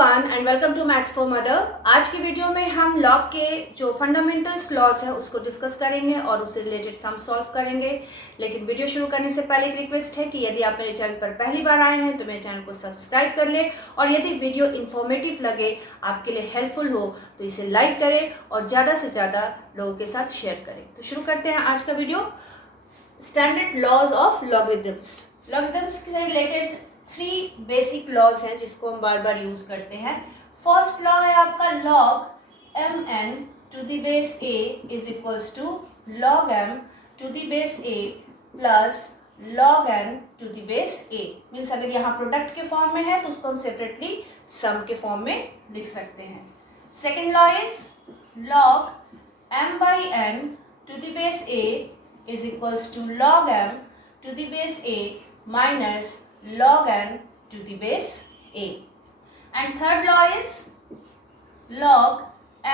Everyone and welcome to maths for mother. आज की video में हम लॉग के जो फंडामेंटल्स लॉज है उसको डिस्कस करेंगे और उससे रिलेटेड सम सॉल्व करेंगे। लेकिन वीडियो शुरू करने से पहले एक रिक्वेस्ट है कि यदि आप मेरे चैनल पर पहली बार आए हैं तो मेरे चैनल को सब्सक्राइब कर लें और यदि वीडियो इन्फॉर्मेटिव लगे, आपके लिए हेल्पफुल हो तो इसे लाइक करें और ज़्यादा से ज़्यादा लोगों के साथ शेयर करें। तो शुरू करते हैं आज का video. Standard laws of logarithms. Logarithms से रिलेटेड 3 बेसिक लॉज हैं जिसको हम बार बार यूज करते हैं। फर्स्ट लॉ है आपका log mn to the base a is equals to log m to the base a plus log n to the base a। Means अगर यहाँ प्रोडक्ट के फॉर्म में है तो उसको हम सेपरेटली सम के फॉर्म में लिख सकते हैं। Second law is log m by n to the base a is equals to log m to the base a minus log n to the base a. And third law is log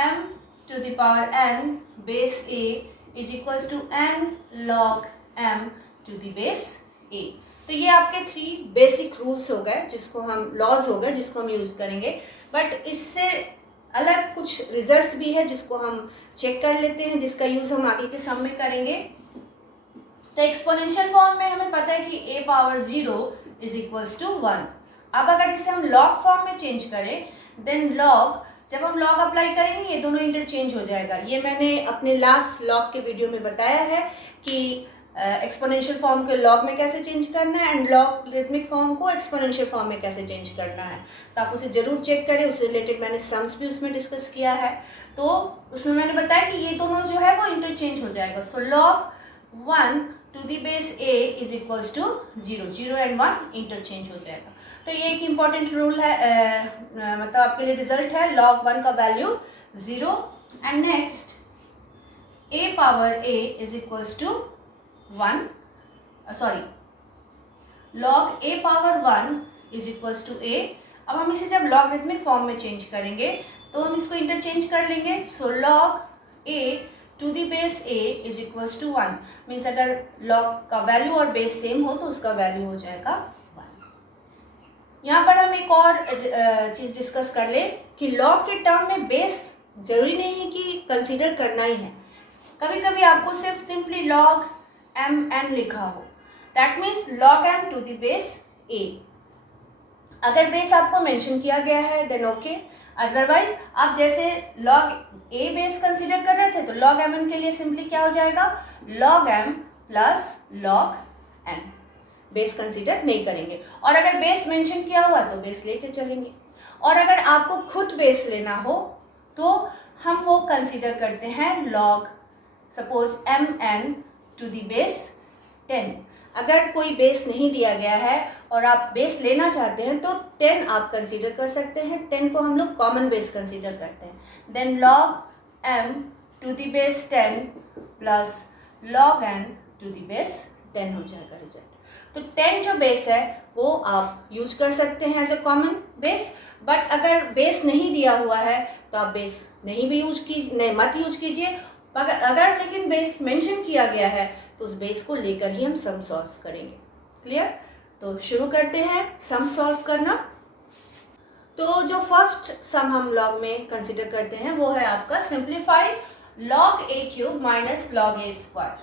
m to the power n base a is equals to n log m to the base a. तो ये आपके 3 basic rules हो गए जिसको हम laws हो गए जिसको हम यूज करेंगे। बट इससे अलग कुछ रिजल्ट्स भी है जिसको हम चेक कर लेते हैं, जिसका यूज हम आगे के सम में करेंगे। तो एक्सपोनेंशियल फॉर्म में हमें पता है कि a power 0 is equals to 1। अब अगर इसे हम लॉग फॉर्म में चेंज करें देन लॉग, जब हम लॉग अप्लाई करेंगे ये दोनों इंटरचेंज हो जाएगा। ये मैंने अपने लास्ट लॉग के वीडियो में बताया है कि एक्सपोनेंशियल फॉर्म को लॉग में कैसे चेंज करना है एंड लॉगरिथमिक फॉर्म को एक्सपोनेंशियल फॉर्म में कैसे चेंज करना है। तो आप उसे जरूर चेक करें, उससे रिलेटेड मैंने सम्स भी उसमें डिस्कस किया है। तो उसमें मैंने बताया कि ये दोनों जो है वो इंटरचेंज हो जाएगा। So log 1 to the base a is equals to 0 and 1 interchange हो जाएगा। तो ये एक इम्पॉर्टेंट रूल है, मतलब आपके लिए रिजल्ट है log 1 का value 0 and next a power a is equals to 1, log a power 1 is equals to a। अब हम इसे जब लॉगरिथमिक फॉर्म में चेंज करेंगे तो हम इसको इंटरचेंज कर लेंगे। So log a to the base a is equals to 1। Means अगर लॉग का वैल्यू और बेस सेम हो तो उसका वैल्यू हो जाएगा 1। यहाँ पर हम एक और चीज़ डिस्कस कर ले कि लॉग के टर्म में बेस जरूरी नहीं है कि कंसीडर करना ही है। कभी कभी आपको सिर्फ सिंपली log mn लिखा हो, that means log m to the base a। अगर बेस आपको मेंशन किया गया है देन ओके, अदरवाइज आप जैसे log a बेस कंसीडर कर रहे थे तो log mn के लिए सिंपली क्या हो जाएगा log m plus log n। Base consider नहीं करेंगे और अगर बेस मेंशन किया हुआ तो बेस लेके चलेंगे। और अगर आपको खुद बेस लेना हो तो हम वो कंसीडर करते हैं log suppose mn to the base 10। अगर कोई बेस नहीं दिया गया है और आप बेस लेना चाहते हैं तो 10 आप कंसीडर कर सकते हैं। 10 को हम लोग कॉमन बेस कंसीडर करते हैं। Then log m to the base 10 plus log n to the base 10 हो जाएगा रिजल्ट। तो 10 जो बेस है वो आप यूज कर सकते हैं as a common base. But अगर बेस नहीं दिया हुआ है तो आप बेस नहीं भी मत यूज कीजिए। अगर लेकिन बेस मेंशन किया गया है तो उस बेस को लेकर ही हम सम सॉल्व करेंगे। क्लियर? तो शुरू करते हैं सम सॉल्व करना। तो जो फर्स्ट सम हम लॉग में कंसीडर करते हैं वो है आपका simplify log a cube minus log a square.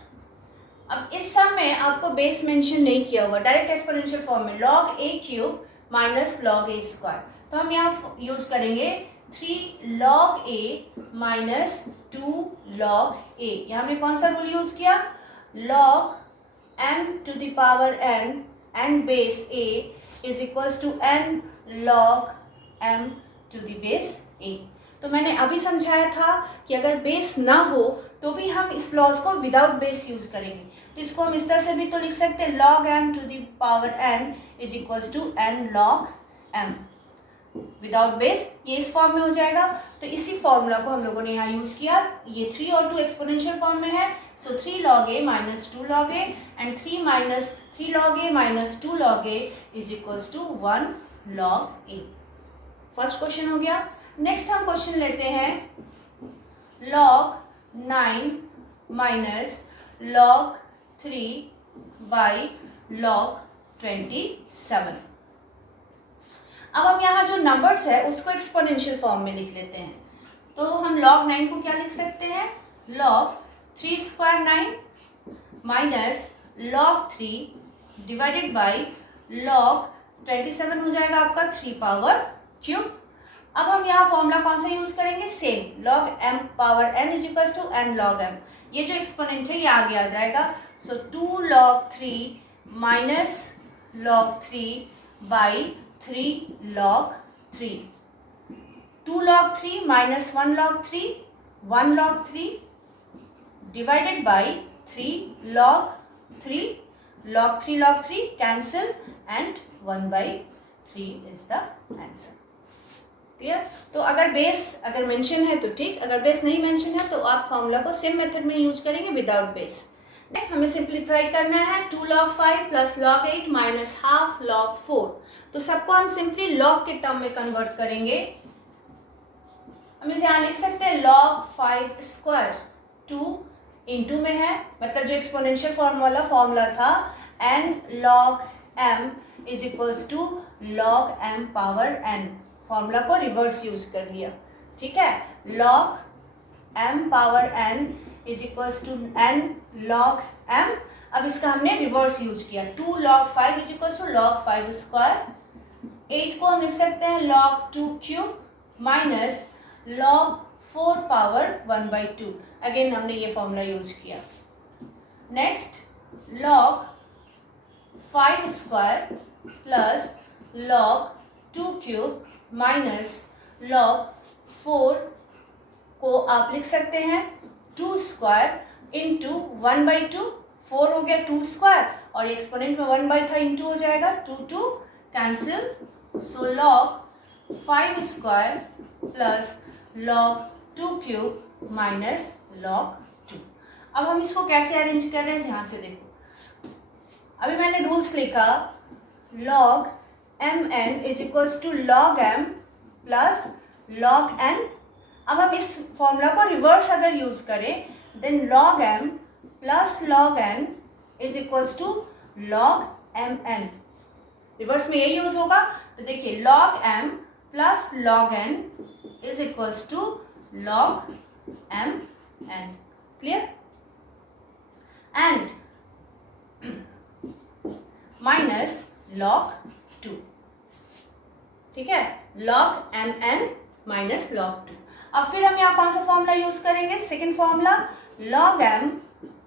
अब इस सम में आपको बेस मेंशन नहीं किया हुआ, डायरेक्ट एक्सपोनेंशियल फॉर्म में log a cube minus log a square. तो हम यहाँ यूज करेंगे 3 log a minus 2 log a। यहाँ हमने कौन सा रूल यूज किया log m to the power n and base a is equals to n log m to the base a। तो मैंने अभी समझाया था कि अगर बेस ना हो तो भी हम इस लॉज को विदाउट बेस यूज करेंगे। तो इसको हम इस तरह से भी तो लिख सकते हैं log m to the power n is equals to n log m। Without base ये इस फॉर्म में हो जाएगा। तो इसी फॉर्मूला को हम लोगों ने यहाँ यूज किया। ये 3 और 2 एक्सपोनेंशियल फॉर्म में है। So 3 log a minus 2 log a and 3 log a minus 2 log a is equals to 1 log a। First question हो गया। नेक्स्ट हम क्वेश्चन लेते हैं log 9 minus log 3 by log 27। अब हम यहाँ जो नंबर्स है उसको एक्सपोनेंशियल फॉर्म में लिख लेते हैं। तो हम log 9 को क्या लिख सकते हैं, log 3 square 9 minus log 3 divided by log 27 हो जाएगा आपका 3 पावर क्यूब। अब हम यहाँ फॉर्मूला कौन सा यूज करेंगे, same log m power n is equal to n log m। ये जो एक्सपोनेंट है ये आगे आ जाएगा। सो 2 log 3 minus log 3 by 3 log 3, 2 log 3 minus 1 log 3, 1 log 3 divided by 3 log 3, log 3 log 3 cancel and 1 by 3 is the answer. Clear. तो अगर base अगर mention है तो ठीक, अगर बेस नहीं मेंशन है तो आप फॉर्मूला को सेम मेथड में यूज करेंगे विदाउट बेस। हमें सिंप्लीफाई करना है 2 log 5 plus log 8 minus half log 4। तो सबको हम सिंपली log के टर्म में कन्वर्ट करेंगे। हम इसे यहाँ लिख सकते हैं log 5 स्क्वायर, 2 इंटू में है मतलब जो एक्सपोनेंशियल फॉर्म वाला फॉर्मूला था n log m is equals to log m power n। Formula को रिवर्स यूज कर लिया, ठीक है। log m power n is equals to n log m। अब इसका हमने रिवर्स यूज किया, 2 log 5 is equals to log 5 square. 8 को हम लिख सकते हैं log 2 cube minus log 4 power 1 by 2। Again हमने ये फॉर्मूला यूज किया। Next log 5 square plus log 2 cube minus log 4 को आप लिख सकते हैं 2 स्क्वायर इंटू 1 बाई 2, 4 हो गया 2 स्क्वायर और एक्सपोनेंट में 1 बाई था इंटू हो जाएगा 2 कैंसिल। सो log 5 square plus log 2 cube minus log 2। अब हम इसको कैसे अरेंज कर रहे हैं ध्यान से देखो। अभी मैंने रूल्स लिखा log mn is equals to log m plus log n। अब हम इस फॉर्मूला को रिवर्स अगर यूज करें then log m plus log n is equals to log mn। Reverse में यही यूज होगा। तो देखिए log m plus log n is equals to log mn। Clear. And minus log 2, ठीक है, log mn माइनस log 2। अब फिर हम यहाँ कौन सा फॉर्मूला यूज करेंगे, second formula log m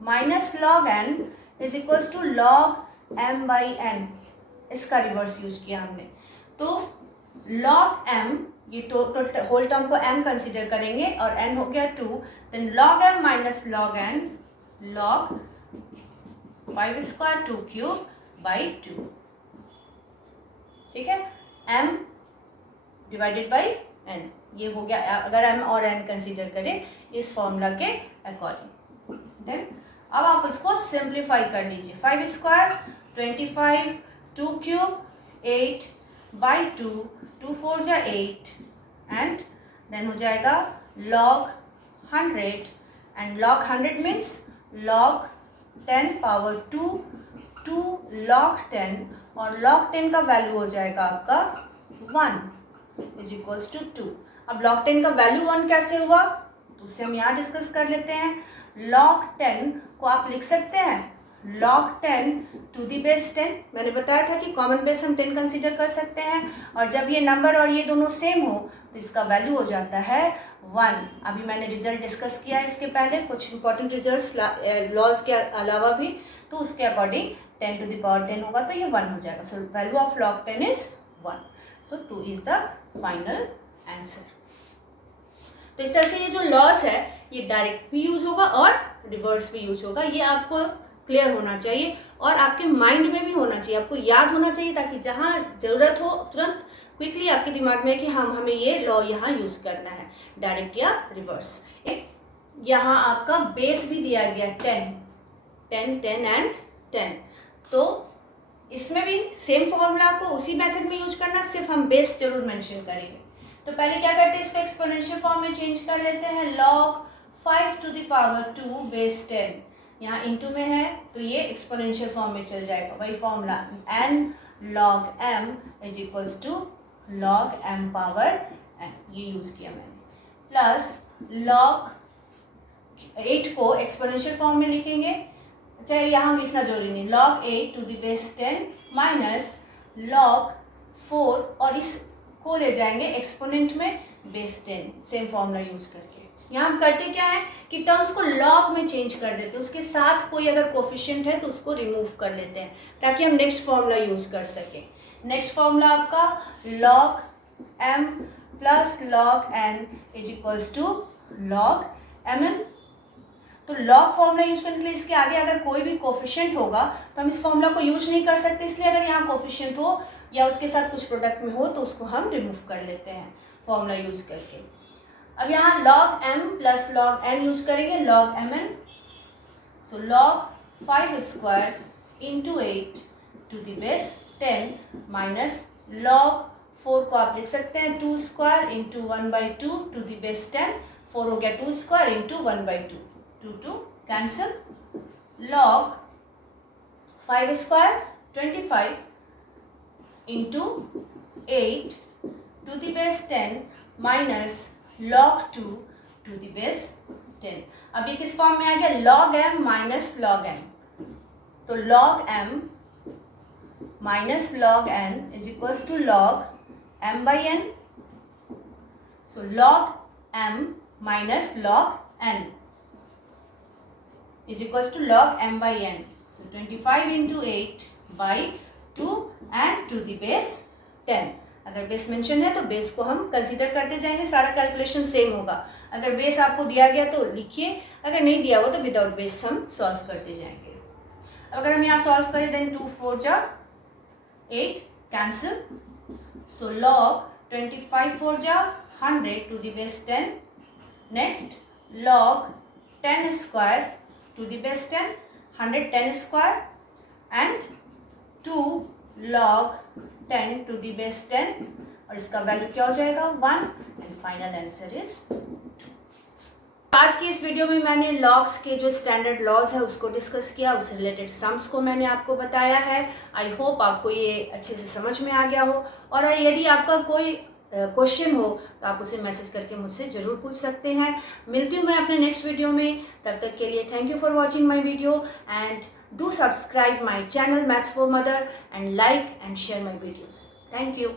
minus log n is equals to log m by n। इसका रिवर्स यूज किया हमने। तो log m, ये टोटल होल टर्म को m कंसीडर करेंगे और n हो गया 2, then log m minus log n log 5 square 2 cube by 2, ठीक है, m डिवाइडेड बाई n। ये हो गया अगर m और n कंसीडर करें इस फॉर्मूला के अकॉर्डिंग। देन अब आप इसको सिंप्लीफाई कर लीजिए। 5 स्क्वायर 25, 2 क्यूब 8 बाई 2, 2 4 जा 8 एंड देन हो जाएगा log 100 and log 100 means log 10 power 2, 2 log 10 और log 10 का वैल्यू हो जाएगा आपका 1 इज इक्वल्स टू 2। अब log 10 का वैल्यू 1 कैसे हुआ तो उसे हम यहाँ डिस्कस कर लेते हैं। log 10 को आप लिख सकते हैं log 10 टू दी बेस 10। मैंने बताया था कि कॉमन बेस हम 10 कंसीडर कर सकते हैं और जब ये नंबर और ये दोनों सेम हो तो इसका वैल्यू हो जाता है 1। अभी मैंने रिजल्ट डिस्कस किया है इसके पहले, कुछ इंपॉर्टेंट रिजल्ट्स लॉज के अलावा भी, तो उसके अकॉर्डिंग 10 टू द पावर 10 होगा तो ये 1 हो जाएगा। So value of log 10 is 1। So 2 is the final answer. तो इस तरह से ये जो लॉस है ये डायरेक्ट भी यूज होगा और रिवर्स भी यूज होगा। ये आपको क्लियर होना चाहिए और आपके माइंड में भी होना चाहिए, आपको याद होना चाहिए ताकि जहाँ ज़रूरत हो तुरंत क्विकली आपके दिमाग में कि हम हमें ये लॉ यहाँ यूज़ करना है, डायरेक्ट या रिवर्स। यहाँ आपका बेस भी दिया गया 10, 10, 10 एंड 10। तो इसमें भी सेम फॉर्मूला को उसी मेथड में यूज करना, सिर्फ हम बेस जरूर मेंशन करेंगे। तो पहले क्या करते हैं, इसको एक्सपोनेंशियल फॉर्म में चेंज कर लेते हैं। log 5 to the power 2 base 10 यहाँ इंटू में है तो ये एक्सपोनेंशियल फॉर्म में चल जाएगा। वही formula n log m is equals to log m power n, ये यूज़ किया मैंने, प्लस log 8 को एक्सपोनेंशियल फॉर्म में लिखेंगे, चाहे यहाँ लिखना जरूरी नहीं, log 8 to the base 10 minus log 4, और इसको ले जाएंगे एक्सपोनेंट में बेस 10, सेम फॉर्मूला यूज़ करके। यहाँ हम करते क्या है कि टर्म्स को log में चेंज कर देते हैं, उसके साथ कोई अगर कोफिशिएंट है तो उसको रिमूव कर लेते हैं ताकि हम नेक्स्ट फॉर्मूला यूज़ कर सकें। नेक्स्ट फॉर्मूला आपका log m plus log n is equals to log mn। तो log फॉर्मूला यूज करने के लिए इसके आगे अगर कोई भी कोफिशिएंट होगा तो हम इस फॉर्मूला को यूज नहीं कर सकते, इसलिए अगर यहाँ कोफिशिएंट हो या उसके साथ कुछ प्रोडक्ट में हो तो उसको हम रिमूव कर लेते हैं फॉर्मूला यूज करके। अब यहाँ log m plus log n use करेंगे, log mn, so log 5 square into 8 to the base 10 minus log 4 को आप लिख सकते हैं 2 square into 1/2 to the base 10, 4 हो गया 2 square into 1/2, 2 cancel, log 5 square 25 into 8 to the base 10 minus log 2 to the base 10। अब ये किस फॉर्म में आ गया, log m minus log n, तो log m minus log n is equals to log m by n, so log m minus log n is equals to log m by n, so 25 into 8 by 2 and to the base 10। अगर base mention है तो base को हम consider करते जाएंगे, सारा calculation same होगा। अगर बेस आपको दिया गया तो लिखिए, अगर नहीं दिया हुआ तो विदाउट बेस हम सॉल्व करते जाएंगे। अब अगर हम यहाँ सॉल्व करें देन 2 4 जा 8 कैंसिल, सो log 25 4 जा 100 to the base 10, next log 10 square to the base 10, 110 square and 2 log 10 to the base 10, और इसका वैल्यू क्या हो जाएगा 1, एंड फाइनल आंसर इज 2। आज की इस वीडियो में मैंने लॉग्स के जो स्टैंडर्ड लॉज है उसको डिस्कस किया, उससे रिलेटेड सम्स को मैंने आपको बताया है। आई होप आपको ये अच्छे से समझ में आ गया हो, और यदि आपका कोई क्वेश्चन हो तो आप उसे मैसेज करके मुझसे ज़रूर पूछ सकते हैं। मिलती हूँ मैं अपने नेक्स्ट वीडियो में, तब तक के लिए thank you for watching my video and do subscribe my channel maths for mother and like and share my videos. Thank you.